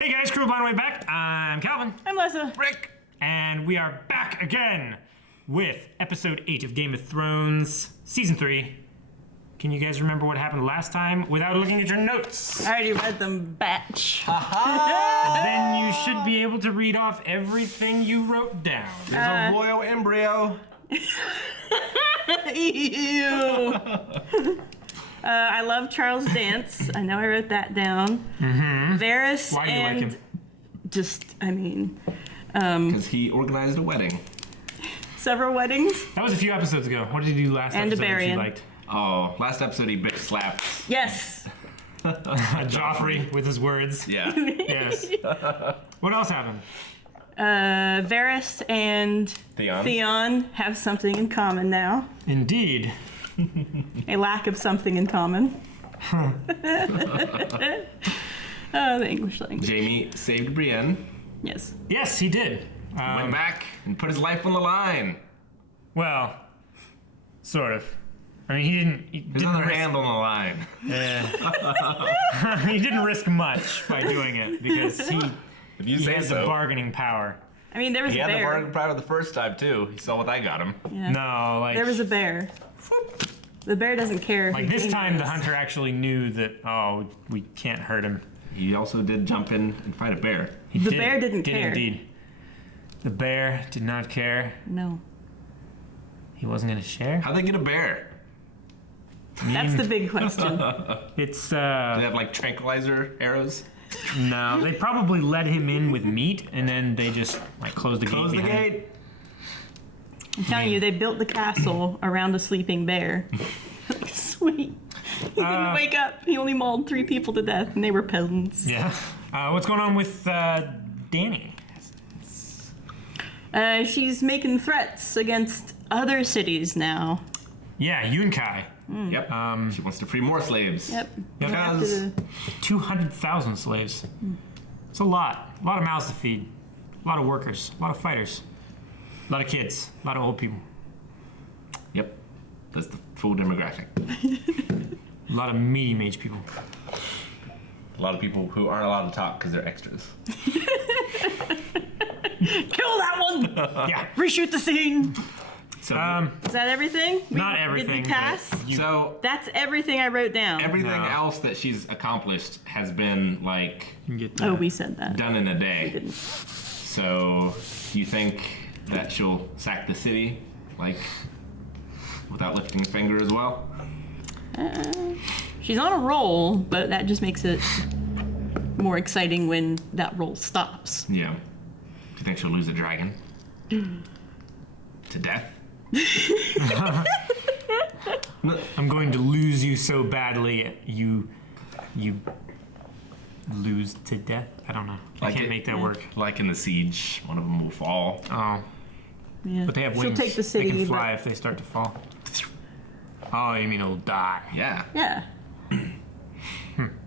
Hey guys, Crew Blind Way back. I'm Calvin. I'm Lessa. Rick! And we are back again with episode 8 of Game of Thrones, season 3. Can you guys remember what happened last time without looking at your notes? I already read them, batch. Then you should be able to read off everything you wrote down. There's a royal embryo. Ew. I love Charles' dance. I know I wrote that down. Varys Why do you and like him? Because he organized a wedding. Several weddings. That was a few episodes ago. What did he do last And a episode that you Barian. liked? Oh, last episode he bitch slapped. Yes. Joffrey with his words. Yeah. Yes. What else happened? Varys and Theon. have something in common now. Indeed. A lack of something in common. The English language. Jamie saved Brienne. Yes. Yes, he did. Went back and put his life on the line. Well, sort of. I mean, he His didn't other risk, hand on the line. he didn't risk much by doing it because If you he say has so. the bargaining power. I mean, there was He a had the bear. bargain power the first time too. He saw what I got him. Yeah. No, like There was a bear. The bear doesn't care. like who this he time is. the hunter actually knew that, oh, we can't hurt him. He also did jump in and fight a bear. He The did, bear didn't did care. Indeed. The bear did not care. No. He wasn't going to share. How'd they get a bear? That's the big question. It's, Do they have like tranquilizer arrows? no, they probably let him in with meat and then they just like closed the Close gate the behind. gate. I'm telling you, they built the castle around a sleeping bear. Sweet. He didn't wake up. He only mauled 3 people to death, and they were peasants. Yeah. What's going on with Dany? She's making threats against other cities now. Yeah, Yunkai. Yep. She wants to free more slaves. Yep. Yep. Because 200,000 slaves. It's a lot. A lot of mouths to feed. A lot of workers. A lot of fighters. A lot of kids. A lot of old people. Yep. That's the full demographic. A lot of meaty mage people. A lot of people who aren't allowed to talk because they're extras. Kill that one! Yeah. Reshoot the scene! So Is that everything? Not everything, Did we pass? but so That's everything I wrote down. everything No. else that she's accomplished has been like You can get Oh, we said that. done in a day. Didn't. So you think that she'll sack the city like without lifting a finger as well? She's on a roll, but that just makes it more exciting when that roll stops. Yeah. Do you think she'll lose a dragon? To death? I'm going to lose you so badly you lose to death. I don't know. I can't make that work. Like in the siege, one of them will fall. Oh, Yeah. but they have She'll wings. take the city, they can fly but if they start to fall. Oh, you mean it'll die? Yeah. yeah.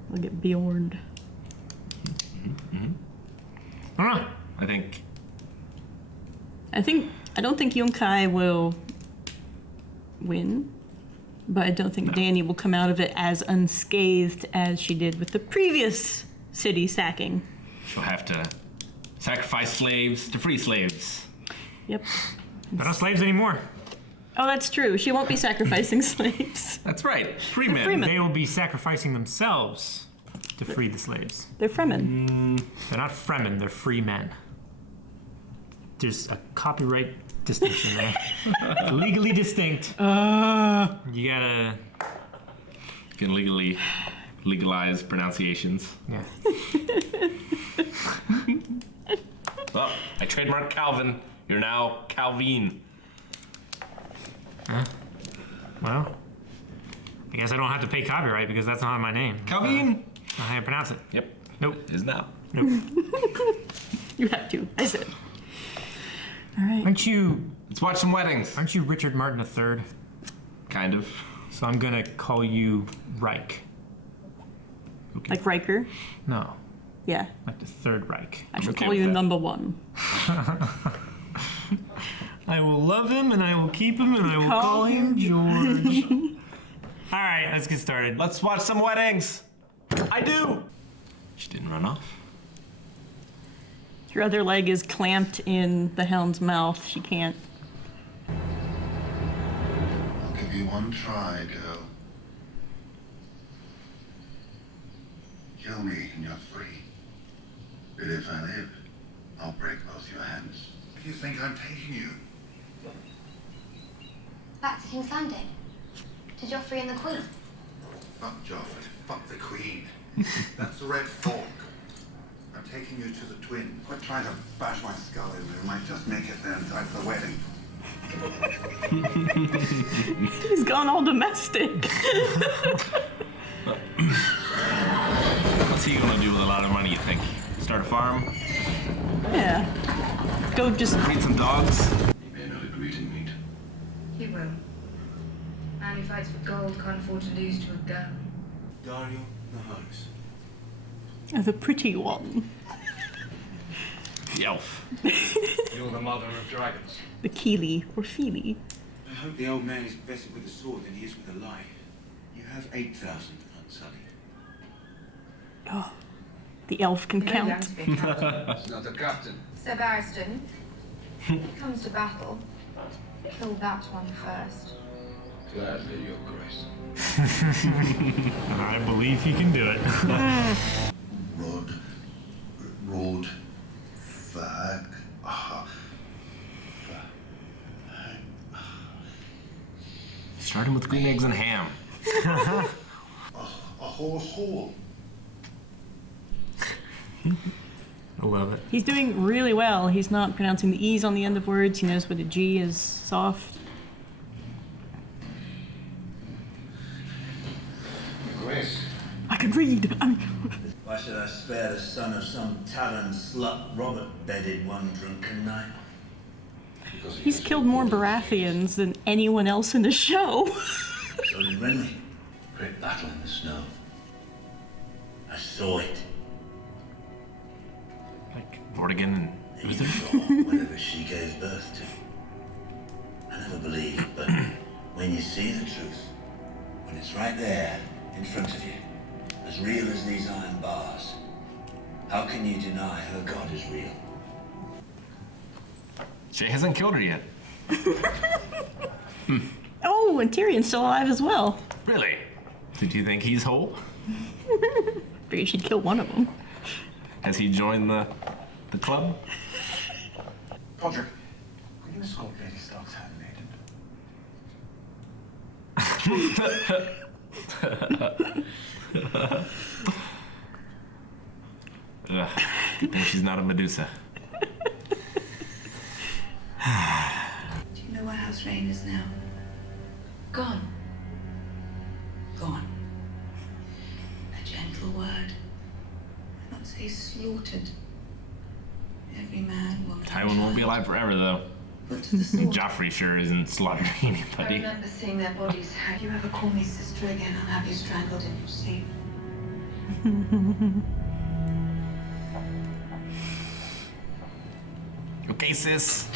We'll get Bjorned. I don't know. I think I don't think Yunkai will win, but I don't think Dany will come out of it as unscathed as she did with the previous city sacking. she'll have to sacrifice slaves to free slaves. Yep. They're not slaves anymore. Oh, that's true. She won't be sacrificing slaves. That's right. Free men. free men. They will be sacrificing themselves to free the slaves. They're Fremen. They're not fremen, they're free men. There's a copyright distinction there. It's legally distinct. You gotta... You can legalize pronunciations. Yeah. Oh, I trademarked Calvin. You're now Calvin. Well, I guess I don't have to pay copyright because that's not my name. Calvin? That's not how you pronounce it. Yep. Nope. Is now. Nope. You have to. I said. All right. Aren't you Let's watch some weddings. Richard Martin III? Kind of. So I'm gonna call you Reich. Like Riker. No, Yeah. like the Third Reich. I should okay call with you that. number 1. I will love him and I will keep him and I will Call call him George. All right, let's get started. Let's watch some weddings. I do. She didn't run off. Her other leg is clamped in the Hound's mouth. She can't. I'll give you one try, girl. Kill me and you're free. But if I live, I'll break both your hands. Where do you think I'm taking you? Back to King's Landing. To Joffrey and the Queen. Fuck Joffrey. Fuck the Queen. That's the Red Fork. I'm taking you to the Twin. Quit trying to bash my skull in. We might just make it there in time for the wedding. He's gone all domestic. What's he gonna do with a lot of money, you think? Start a farm? Yeah. Go just... Feed some dogs? He may not agree to meet. He will. Man who fights for gold can't afford to lose to a girl. Daario Naharis. The pretty one. The elf. You're the mother of dragons. The Keely or Feely. I hope the old man is better with a sword than he is with a lie. You have 8,000 unsullied. Oh, the elf can You're young count. to be a captain. It's not a captain. Sir Barristan, when it comes to battle, kill that one first. Gladly, your grace. I believe he can do it. Road. Fag. Starting with green eggs and ham. A horse hole. I love it. He's doing really well. He's not pronouncing the E's on the end of words. He knows what a G is soft. Grace. I can read. Why should I spare the son of some Talon slut Robert bedded one drunken night? He's killed more Baratheons than anyone else in the show. So did Renly. Great battle in the snow. I saw it. Like Vortigern and And you saw whatever she gave birth to. I never believed, but when you see the truth, when it's right there in front of you, as real as these iron bars, how can you deny her God is real? She hasn't killed her yet. Oh, and Tyrion's still alive as well. Really? Did you think he's whole? Figured she'd kill one of them. Has he joined the club? Podrick, will you escort Lady Stark's handmaiden? Ugh, good thing she's not a Medusa. Do you know where House Rain is now? Gone. Gone. A gentle word. Not say slaughtered. Every man, woman, Tywin won't be alive forever, though. put to the sword. Joffrey sure isn't slaughtering I anybody. remember seeing their bodies. If you ever call me sister again, I'll have you strangled in your sleep. Okay, sis.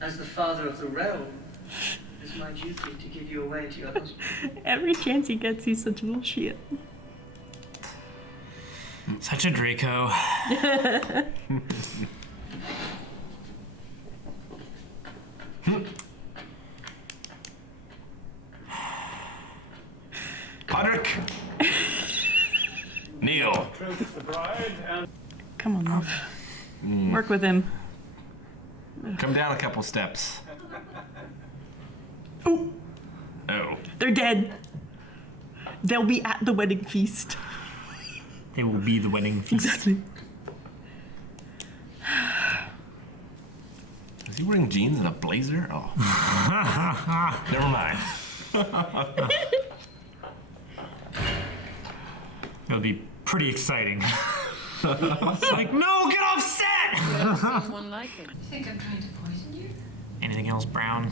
As the father of the realm, it is my duty to give you away to your husband. Every chance he gets, he's such bullshit. Such a Draco. Podrick. Neil. Come on, love. Work with him. Come down a couple steps. Oh, Oh. they're dead. They'll be at the wedding feast. It will be the wedding feast. Exactly. Is he wearing jeans and a blazer? Oh. Never mind. It'll be pretty exciting. It's like, no, get off set! Someone like it. You think I'm trying to poison you? Anything else, Brown?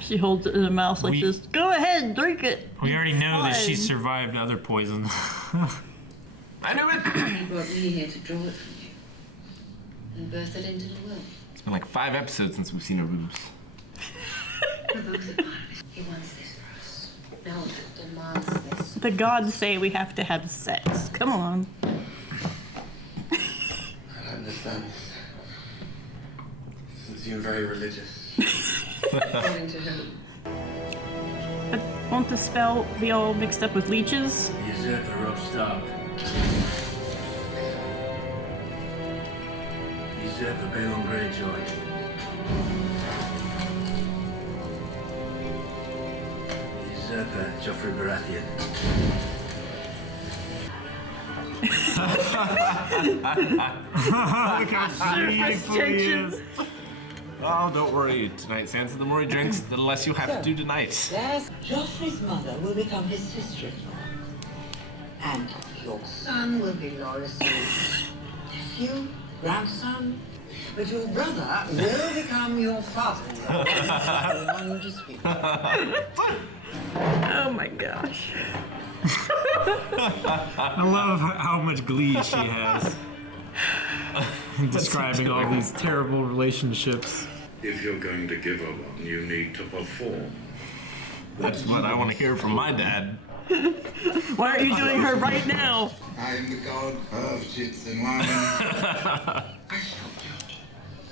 She holds it in her mouth like We- this. Go ahead, drink it. We already know that she Fine. survived other poisons. I knew it. He brought me here to draw it from you and birth it into the world. It's been like 5 episodes since we've seen her boobs. The books are part of commands this. The gods say we have to have sex. Come on. I don't understand. You seem very religious. According to who? But won't the spell be all mixed up with leeches? The usurper Rob Stark. The usurper Balon Greyjoy. The usurper Joffrey Baratheon. Look how beautiful he is. Oh, don't worry. Tonight, Sansa, the more he drinks, the less you have to do tonight. Yes, Joffrey's mother will become his sister-in-law. And your son will be Loris's nephew, grandson. But your brother will become your father-in-law. Undisputed. Oh my gosh. I love how much glee she has. Describing all these terrible relationships. If you're going to give her one, you need to perform. That's what I want to hear from my dad. Why aren't you doing her right now? I am the god of chits and wine. I shall build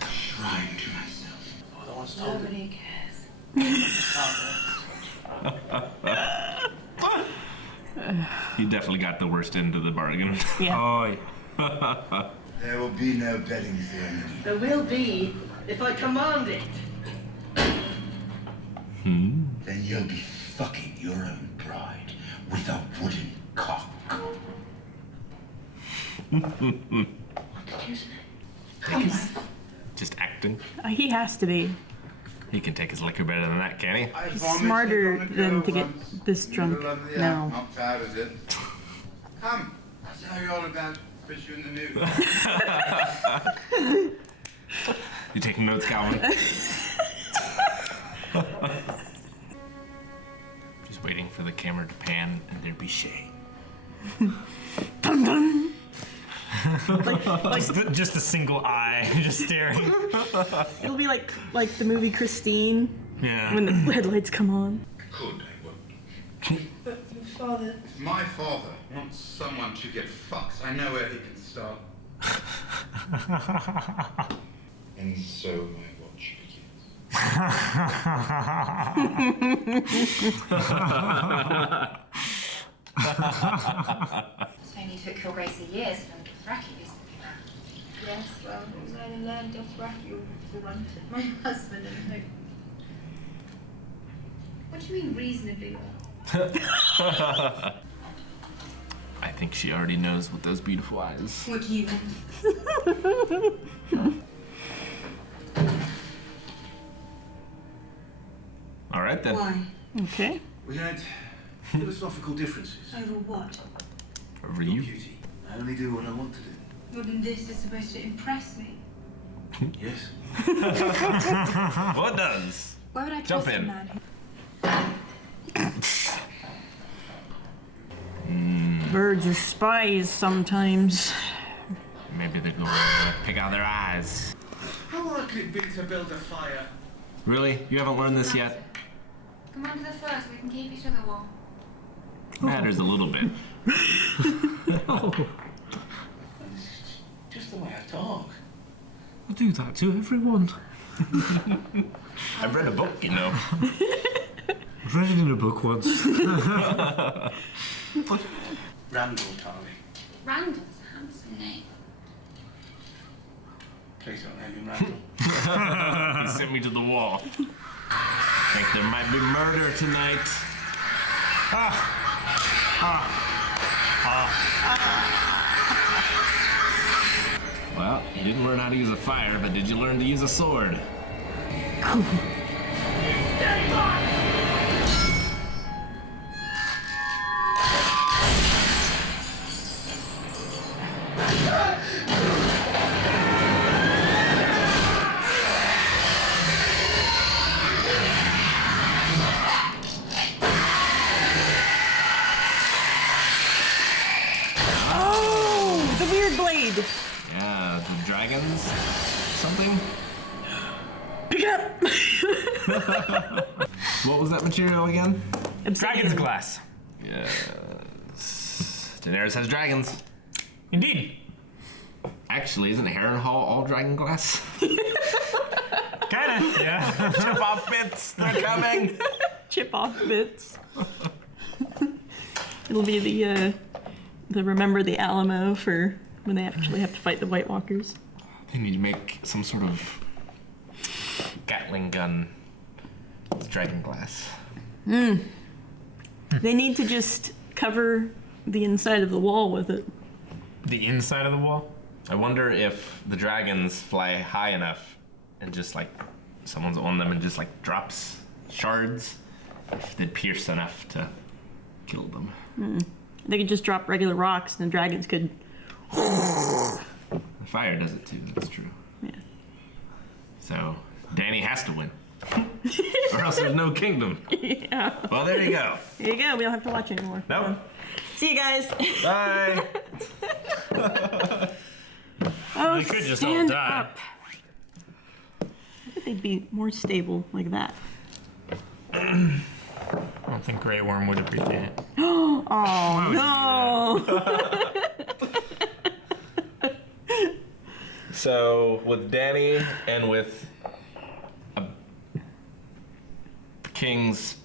a shrine to myself. Nobody cares. You definitely got the worst end of the bargain. Yeah. Oh, There will be no bedding ceremony. There will be if I command it. Then you'll be fucking your own bride with a wooden cock. What did you say? Come on. Just acting. He has to be. He can take his liquor better than that, can he? He's smarter than to get this drunk now. Not bad, is it? Come, I'll tell you all about Fish in the New. You taking notes, Calvin? Just waiting for the camera to pan and there be Shay. Dun dun. just a single eye, just staring. It'll be like the movie Christine Yeah. when the headlights come on. Could I would. But your father. It's my father wants someone to get fucked. I know where he can start. And so my watch begins. It only took your Grace a year to learn Dothraki recently. Yes, well, it was either learned Dothraki or wanted my husband and hope. What do you mean reasonably well? I think she already knows with those beautiful eyes. What do you mean? All right then. Why? Okay. We had philosophical differences. Over what? Over Your you. beauty. I only do what I want to do. Well, then this is supposed to impress me. Yes. What does? Why would I Jump trust a in. man who... Birds are spies sometimes. Maybe they're going to pick out their eyes. How hard could it be to build a fire? Really? You haven't learned this yet? Come on to the first, we can keep each other warm. Matters a little bit. Just the way I talk. I do that to everyone. I've read a book, you know. I've read it in a book once. Randall, Tarly. Randall's a handsome name. Please don't name him Randall. He sent me to the wall. Think there might be murder tonight. Well, you didn't learn how to use a fire, but did you learn to use a sword? Oh, the weird blade. Yeah, the dragons? Something? Pick it up. What was that material again? Dragon's glass. Yes. Daenerys has dragons. Indeed. Actually, isn't Harrenhal all dragon glass? Kinda, yeah. Chip off bits, they're coming. Chip off bits. It'll be the remember the Alamo for when they actually have to fight the White Walkers. They need to make some sort of Gatling gun with dragon glass. They need to just cover the inside of the wall with it. The inside of the wall? I wonder if the dragons fly high enough and just like someone's on them and just like drops shards, if they'd pierce enough to kill them. They could just drop regular rocks and the dragons could... The fire does it too, that's true. Yeah. So, Dany has to win. Or else there's no kingdom. Yeah. Well, there you go. There you go. We don't have to watch anymore. Nope. See you guys. Bye. Oh, They could just all stand die. up. I think they'd be more stable like that. I don't think Grey Worm would appreciate it. Oh, no. So, with Dany and with a king's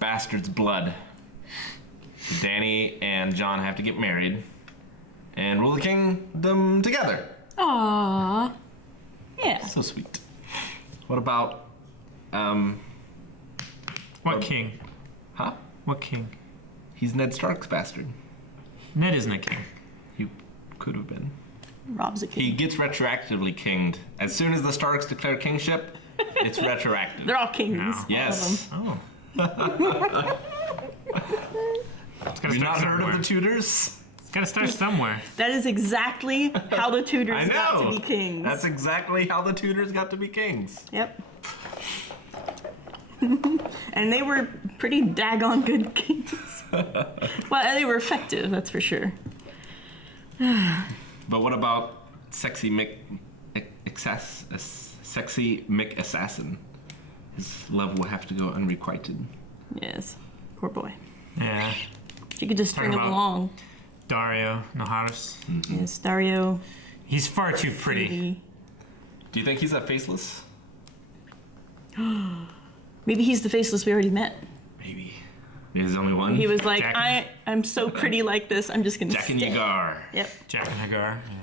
bastard's blood, Dany and Jon have to get married and rule the kingdom together. Aww. Yeah. So sweet. What about, What king? huh? What king? He's Ned Stark's bastard. Ned isn't a king. He could have been. Rob's a He king. gets retroactively kinged. As soon as the Starks declare kingship, it's retroactive. They're all kings. No. all of Yes. them. Oh. It's gotta Have you start not heard somewhere. of the Tudors? It's gotta start somewhere. That is exactly how the I Tudors got to know. be kings. That's exactly how the Tudors got to be kings. Yep. And they were pretty daggone good kings. Well, they were effective, that's for sure. But what about sexy Mick Assassin? His love will have to go unrequited. Yes. Poor boy. Yeah. She could just string Talking him about- along. Daario Naharis. Yes, Daario. He's far too pretty. Maybe. Do you think he's a faceless? Maybe he's the faceless we already met. Maybe. Maybe there's only one. He was like, Jack- I'm so pretty like this, I'm just gonna Jack and stay. Yagar. Yep. Jack and Hagar. Yeah.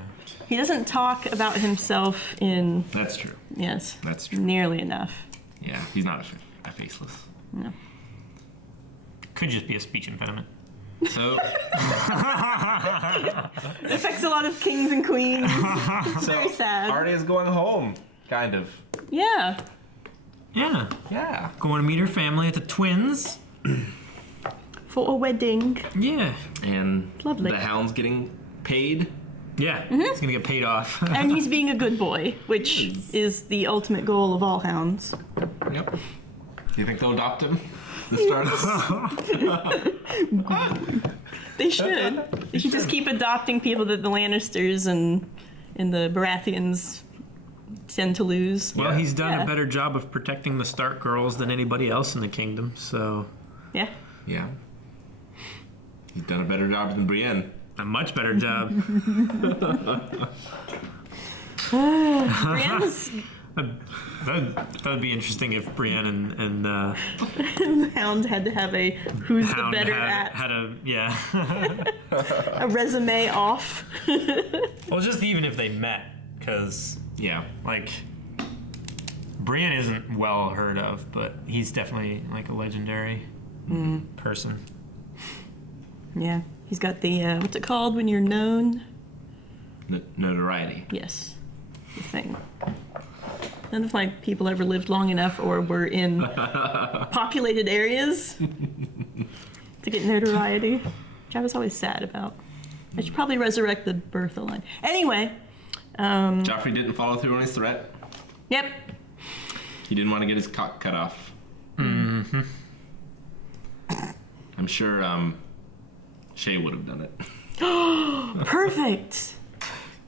He doesn't talk about himself in, That's true. yes, That's true. nearly enough. Yeah, he's not a faceless. No. Could just be a speech impediment. So, It affects a lot of kings and queens. Very sad. Arya's going home, kind of. Yeah. Yeah. Yeah. Going to meet her family at the Twins. For a wedding. Yeah. And Lovely. the Hound's getting paid. Yeah. He's gonna get paid off. And he's being a good boy, which is the ultimate goal of all hounds. Yep. Do you think they'll adopt him? The Starks? They should. They should just keep adopting people that the Lannisters and the Baratheons tend to lose. Well, he's done Yeah. a better job of protecting the Stark girls than anybody else in the kingdom, so Yeah. Yeah. He's done a better job than Brienne. a much better job. Brienne's That'd be interesting if Brienne and Hound had to have a who's Hound the better had a yeah. a resume off. Well, just even if they met, because Yeah. like Brienne isn't well heard of, but he's definitely like a legendary person. Yeah. He's got the what's it called when you're known? Notoriety. Yes. The thing. None of my people ever lived long enough or were in populated areas to get notoriety, which I was always sad about. I should probably resurrect the Bertha line. Anyway. Joffrey didn't follow through on his threat. Yep. He didn't want to get his cock cut off. Mm-hmm. I'm sure Shay would have done it. Perfect.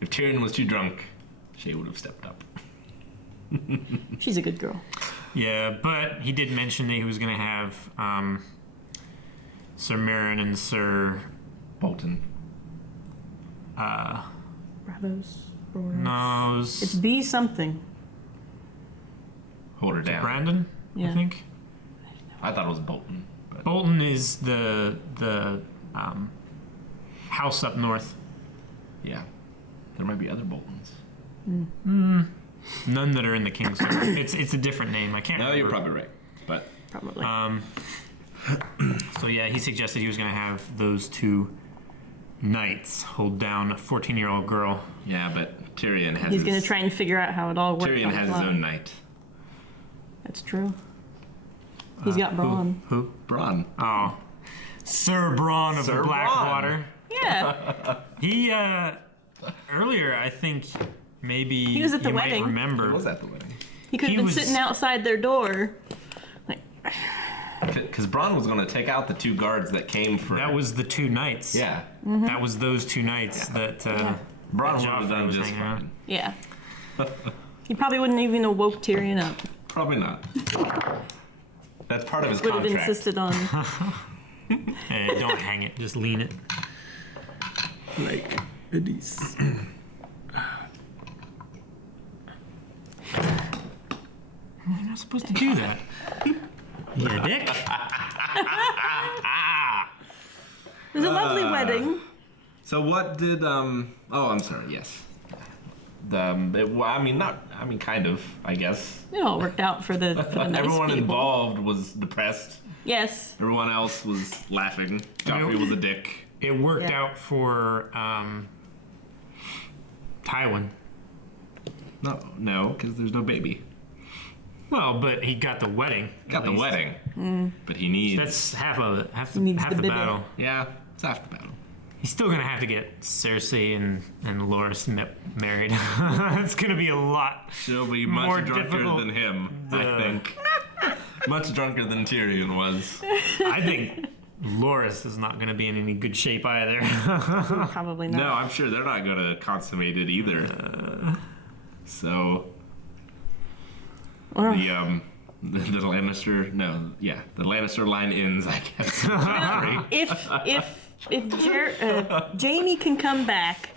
If Tyrion was too drunk, Shay would have stepped up. She's a good girl. Yeah, but he did mention that he was going to have Sir Meryn and Sir Bolton. Bravos. No, It's B something. Hold her down. Brandon, Yeah. I think. I thought it was Bolton. But Bolton is the house up north. yeah, there might be other Boltons. None that are in the Kingsguard. It's a different name. I can't No, remember. you're probably right. But Probably. So yeah, he suggested he was going to have those two knights hold down a 14-year-old girl. yeah, but Tyrion has. He's going to try and figure out how it all works. Tyrion has his own knight. That's true. He's got Braun. Who? Bronn. Oh, Sir Braun of Sir the Blackwater. Yeah. He earlier, I think maybe He was at the you wedding. might remember. Who was at the wedding? He could He have been was- sitting outside their door. Like, Because Bronn was going to take out the two guards that came for. That was the two knights. Yeah. That was those two knights that Bronn would have Joffrey done was just hanging around. fine. yeah. He probably wouldn't even have woke Tyrion up. Probably not. That's part of his Would have contract. insisted on. Hey, don't hang it, just lean it. Like a niece. You're not supposed to do that. You dick. It was a lovely wedding. So what did Oh, I'm sorry. Yes. Kind of. I guess. It all worked out for the nice Everyone people. involved was depressed. Yes. Everyone else was laughing. Joffrey was a dick. It worked Yeah. out for Tywin. No, because there's no baby. Well, but he got the wedding. Got at the least. wedding, but he needs. That's half of it. Half the, Needs half the the baby. battle. Yeah, it's after battle. He's still gonna have to get Cersei and Loras married. It's gonna be a lot. She'll be More much drunker difficult. than him, I think. Much drunker than Tyrion was. I think Loras is not gonna be in any good shape either. Probably not. No, I'm sure they're not going to consummate it either. So Well, the Lannister, the Lannister line ends, I guess. with Joffrey. if Jaime can come back,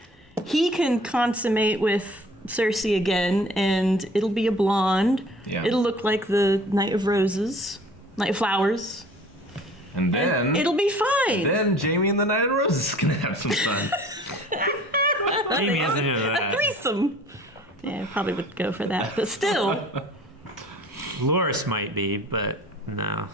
he can consummate with Cersei again, and it'll be a blonde. Yeah. It'll look like the Night of Roses, Night of Flowers. And then It'll be fine. then Jaime and the Night of Roses is going to have some fun. Jamie hasn't into A that. threesome. Yeah, I probably would go for that, but still. Loras might be, but no.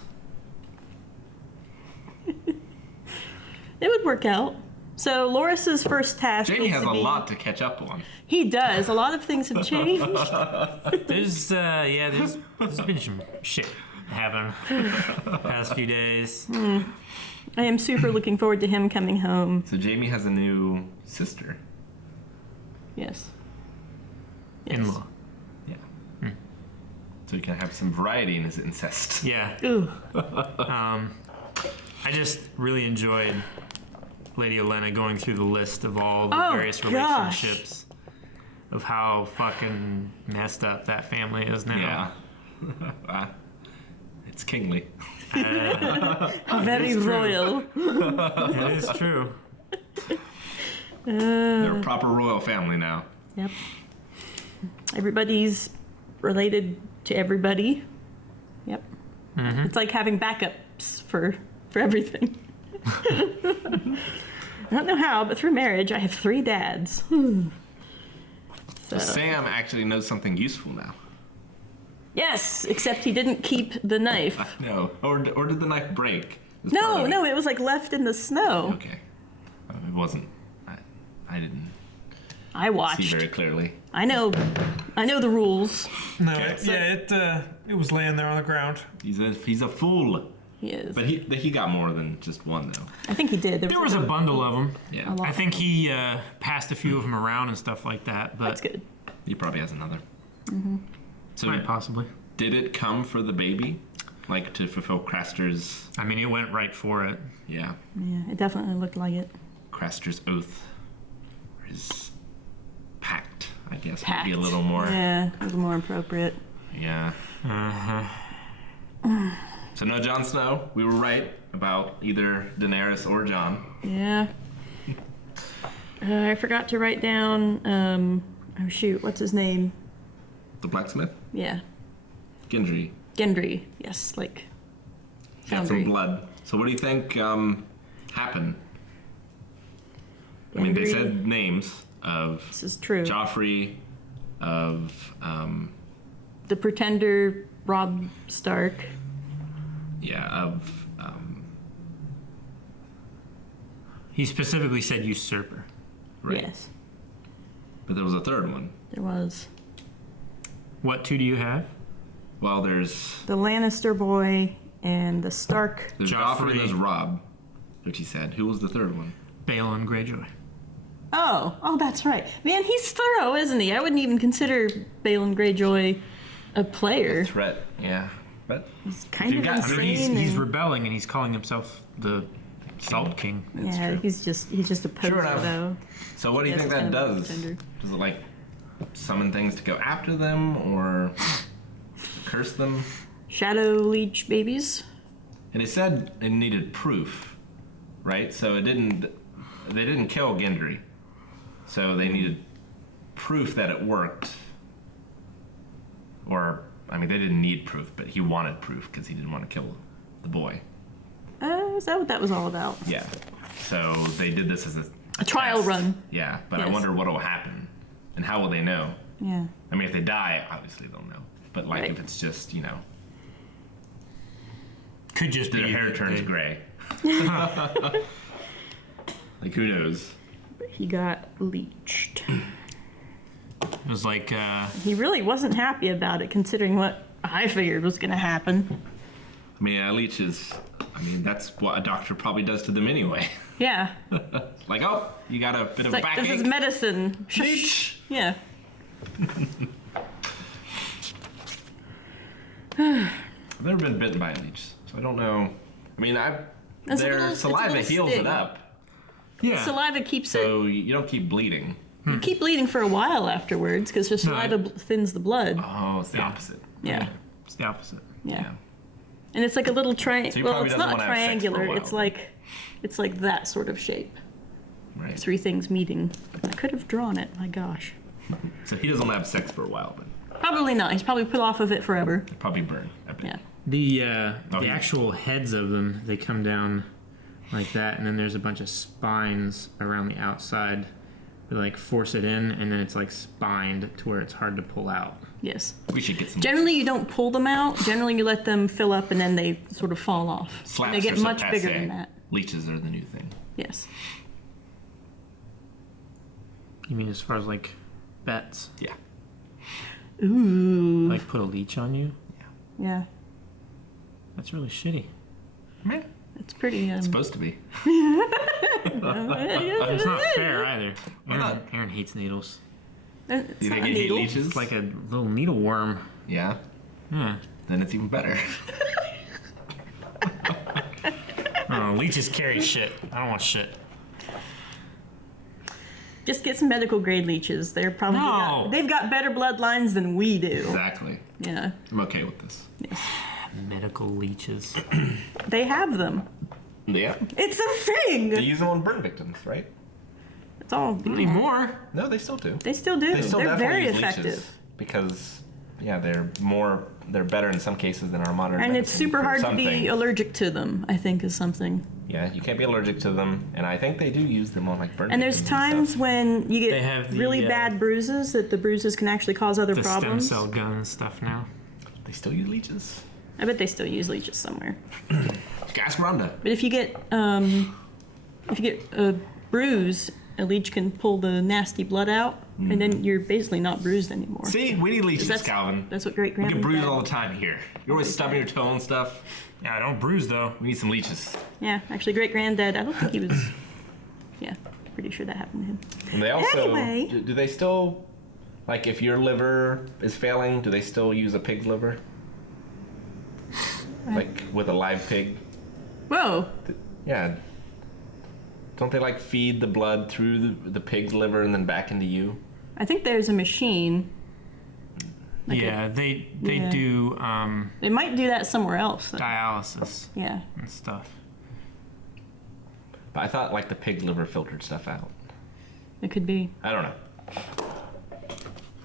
It would work out. So Loras's first task Jaime needs has to a be, lot to catch up on. He does. A lot of things have changed. There's there's been some shit happening past few days. I am super looking forward to him coming home. So Jaime has a new sister. Yes. In-law. Yeah. So he can have some variety in his incest. Yeah. Ooh. I just really enjoyed Lady Olenna going through the list of all the Oh, various gosh. relationships of how fucking messed up that family is now. Yeah. It's kingly. Very royal. It is true. They're a proper royal family now. Yep. Everybody's related to everybody. Yep. It's like having backups for everything. I don't know how, but through marriage, I have 3 dads. So. Sam actually knows something useful now. Yes, except he didn't keep the knife. No. Or did the knife break? Was part No, of no, it was like left in the snow. Okay. It wasn't. I didn't I see watched. very clearly. I know the rules. No, Okay. it was laying there on the ground. He's a fool. He is. But he got more than just one though. I think he did. There was a bundle of them. Yeah. A lot. I think he passed a few of them around and stuff like that. But That's good. He probably has another. So Quite possibly. did it come for the baby? Like to fulfill Craster's I mean, it went right for it. Yeah. Yeah, it definitely looked like it. Craster's oath. Or his pact, I guess. Pact. Maybe a little more. Yeah, a little more appropriate. Yeah. Uh-huh. So So no Jon Snow. We were right about either Daenerys or Jon. Yeah. I forgot to write down, oh shoot, what's his name? The blacksmith? Yeah. Gendry. Gendry, yes, like Got some Foundry. blood. So what do you think happened? I mean, they Gendry- said names of This is true. Joffrey, of The Pretender, Robb Stark. of He specifically said usurper. right. Yes, But there was a third one. there was. What two do you have? Well, there's The Lannister boy and the Stark. Joffrey and Joffrey. there's Robb, which he said. Who was the third one? Balon Greyjoy. Oh, that's right. Man, he's thorough, isn't he? I wouldn't even consider Balon Greyjoy a player. Threat. Yeah, but He's kind You of got- insane. I mean, He's and- rebelling and he's calling himself the Salt King. yeah, true. he's just a poser Sure enough. though. so what do you Yes, think it's that kind of a does? pretender. Does it like summon things to go after them or curse them? Shadow Leech babies. And it said it needed proof, right? So it didn't. They didn't kill Gendry, so they needed proof that it worked. Or I mean, they didn't need proof, but he wanted proof because he didn't want to kill the boy. Is that what that was all about? Yeah. So they did this as A trial test. run. Yeah, but I Yes. wonder what will happen, and how will they know? Yeah. I mean, if they die, obviously they'll know. But like, Right. if it's just Could just their be hair that turns they- gray. Like, who knows? He got leeched. It was like, He really wasn't happy about it, considering what I figured was going to happen. I mean, leeches. I mean, that's what a doctor probably does to them anyway. Yeah. Like, oh, you got a bit It's of like, backache. this is medicine. Shush. Leech. Yeah. I've never been bitten by a leech, so I don't know. I mean, It's a their little- it's a saliva little heals sting. it up, yeah. Saliva keeps it. so you don't keep bleeding. You keep bleeding for a while afterwards because the saliva thins the blood. Oh, it's the opposite. Yeah. It's the opposite. Yeah. And it's like a little triangle. So he Well, probably it's doesn't not wanna have sex for a triangular. while. It's like that sort of shape. Right. Three things meeting. I could have drawn it. My gosh. So he doesn't want to have sex for a while, but Probably not. He's probably put off of it forever. probably burn. I bet. Yeah. The he- actual heads of them, they come down like that, and then there's a bunch of spines around the outside. They like force it in, and then it's like spined to where it's hard to pull out. Yes. We should get some Generally, you don't pull them out. Generally, you let them fill up and then they sort of fall off. slaps. And they get are so much bigger passe. than that. Leeches are the new thing. Yes. You mean as far as like bets? Yeah. Ooh. Like put a leech on you? Yeah. That's really shitty. Meh. It's pretty. It's supposed to be. It's not fair either. not? Aaron hates needles. It's Do you not think a you hate needle. leeches? It's like a little needle worm. Yeah. Yeah. Then it's even better. Oh, leeches carry shit. I don't want shit. Just get some medical grade leeches. They're probably No. they've got better bloodlines than we do. Exactly. Yeah. I'm okay with this. Yes. Medical leeches. They have them. Yeah. It's a thing. They use them on burn victims, right? It's all. Not anymore. No, they still do. They still do. They still They're definitely very use effective. leeches because, yeah, they're better in some cases than our modern. And it's medicine super for hard to some be things. allergic to them, I think, is something. Yeah, you can't be allergic to them, and I think they do use them on like burn. And there's victims times stuff. when you They get have the, really bad bruises that the bruises can actually cause other The problems. stem cell gun and stuff now. They still use leeches. I bet they still use leeches somewhere. Ask Rhonda. But if you get a bruise, a leech can pull the nasty blood out, and then you're basically not bruised anymore. See, we need leeches, That's- Calvin. That's what great We grandma get bruised did. all the time here. You're always stubbing your toe and stuff. Yeah, I don't bruise though. We need some leeches. Yeah, actually, great granddad. I don't think he was. Yeah, pretty sure that happened to him. And they also Anyway. do they still, like, if your liver is failing, do they still use a pig's liver? Like with a live pig? Whoa. Yeah. Don't they like feed the blood through the pig's liver and then back into you? I think there's a machine. Like yeah, they yeah. do They might do that somewhere else. Though. dialysis Yeah. and stuff. But I thought like the pig liver filtered stuff out. It could be. I don't know.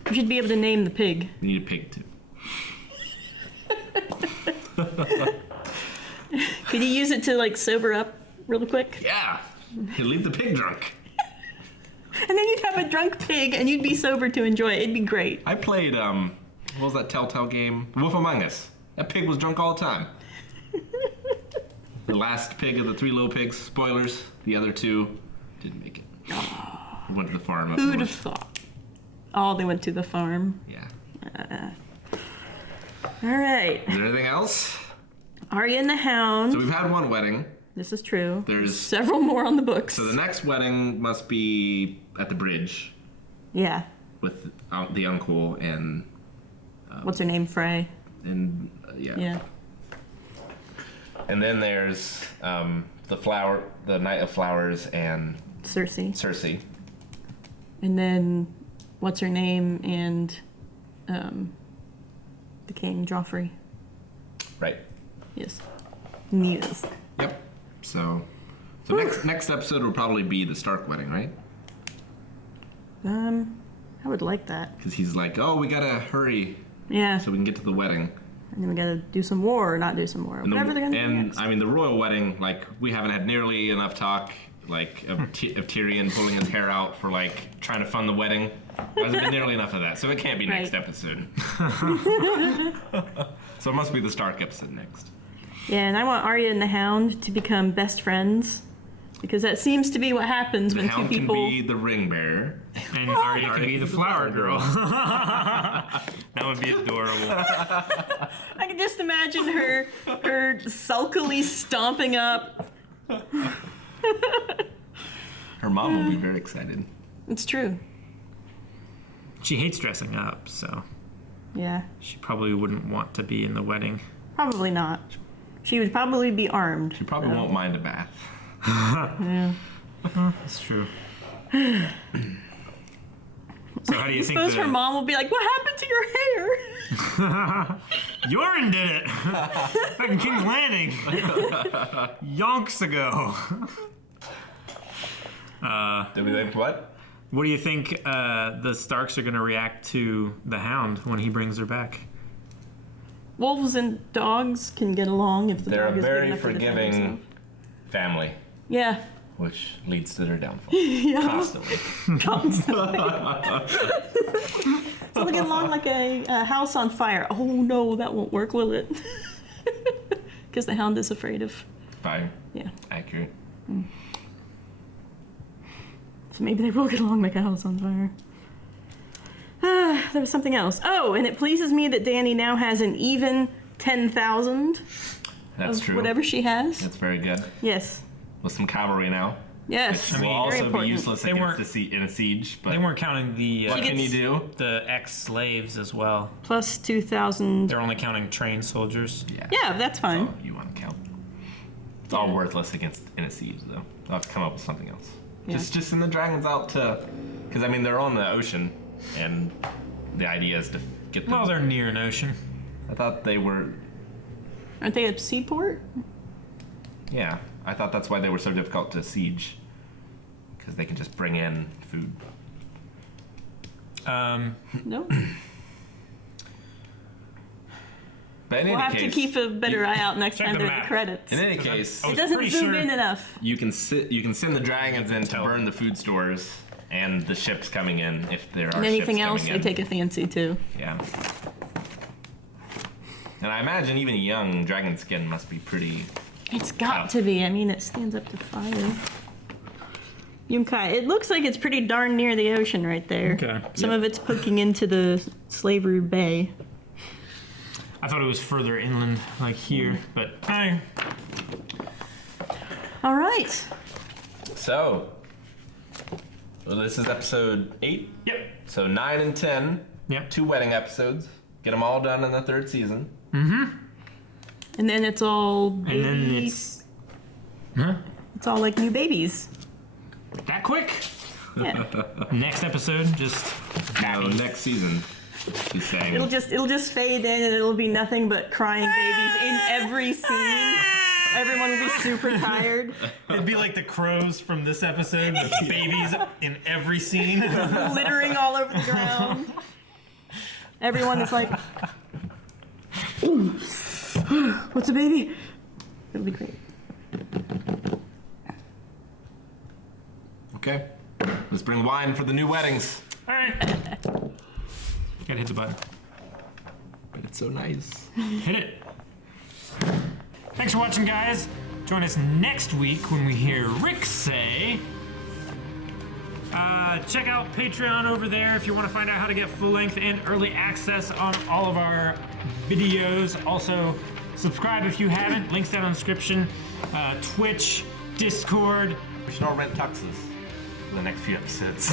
You should be able to name the pig. You need a pig too. Could you use it to like sober up real quick? Yeah. You leave the pig drunk. And then you'd have a drunk pig and you'd be sober to enjoy it. It'd be great. I played what was that Telltale game? Wolf Among Us. That pig was drunk all the time. The last pig of the 3 little pigs, spoilers, the other 2 didn't make it. Went to the farm up Who'd have north. thought? Oh, they went to the farm. Yeah. All right. Is there anything else? Arya and the Hound. So we've had one wedding. This is true. There's several more on the books. So the next wedding must be at the bridge Yeah. with the uncle and What's her name? Frey. and yeah. Yeah. And then there's the Night of Flowers and Cersei. And then what's her name and the king Joffrey. Right. Yes. Yes. Yep. So next episode will probably be the Stark wedding, right? I would like that. Because he's like, oh, we gotta hurry. Yeah. So we can get to the wedding. And then we gotta do some war or not do some war. Whatever they're gonna do And next. I mean, the royal wedding, like, we haven't had nearly enough talk, like, of Tyrion pulling his hair out for, like, trying to fund the wedding. There hasn't been nearly enough of that, so it can't be next episode. So it must be the Stark episode next. Yeah, and I want Arya and the Hound to become best friends. Because that seems to be what happens The when two Hound people... can be the ring bearer. And Arya can be the flower girl. That would be adorable. I can just imagine her sulkily stomping up. Her mom will be very excited. It's true. She hates dressing up, so Yeah, she probably wouldn't want to be in the wedding. probably not. She would probably be armed. She probably won't mind a bath. Yeah. That's true. So how do you I think suppose her mom will be like, what happened to your hair? Yoren did it! Back in King's Landing! Yonks ago! Did we think what? What do you think the Starks are going to react to the Hound when he brings her back? Wolves and dogs can get along if the They're dog a is big very enough to defend forgiving himself. family, Yeah. which leads to their downfall. Yeah. Constantly. Constantly. So they get along like a house on fire. Oh no, that won't work, will it? Because the Hound is afraid of Fire. Yeah. Accurate. So maybe they will get along like a house on fire. There was something else. Oh, and it pleases me that Dany now has an even 10,000 That's of true. whatever she has. That's very good. Yes. With some cavalry now. Yes. Which will very also important. be useless They weren't- in a siege. But They weren't counting the what can you do? the ex-slaves as well. Plus 2,000. They're only counting trained soldiers. Yeah, that's fine. You want to count? It's all worthless in a siege, though. I'll have to come up with something else. Yeah. Just send the dragons out to, because I mean they're on the ocean, and the idea is to get them. Well, they're near an ocean. I thought they were. Aren't they at Seaport? Yeah, I thought that's why they were so difficult to siege, because they can just bring in food. No. But in We'll any have case, to keep a better eye out next check time the they're in the map. credits. In any case, It doesn't zoom in enough. you can send the dragons in to burn the food stores and the ships coming in if there are And anything ships else coming they in. take a fancy to. Yeah. And I imagine even a young dragon skin must be pretty. It's got to be. I mean, it stands up to fire. Yunkai. It looks like it's pretty darn near the ocean right there. Okay. Some of it's poking into the Slavery Bay. I thought it was further inland, like here, but I. All right. So, well, this is episode 8. Yep. So 9 and 10. Yep. 2 wedding episodes. Get them all done in the 3rd season. And then it's all And then babies. Huh? It's all like new babies. That quick? Yeah. Next episode, just No, next season. He's saying. It'll just fade in and it'll be nothing but crying babies in every scene. Everyone will be super tired. It'd be like the crows from this episode with babies in every scene. Littering all over the ground. Everyone is like, what's a baby? It'll be great. Okay. Let's bring wine for the new weddings. All right. Gotta hit the button. But it's so nice. Hit it. Thanks for watching, guys. Join us next week when we hear Rick say. Check out Patreon over there if you want to find out how to get full-length and early access on all of our videos. Also, subscribe if you haven't. Links down in the description. Twitch, Discord. We should all rent tuxes for the next few episodes.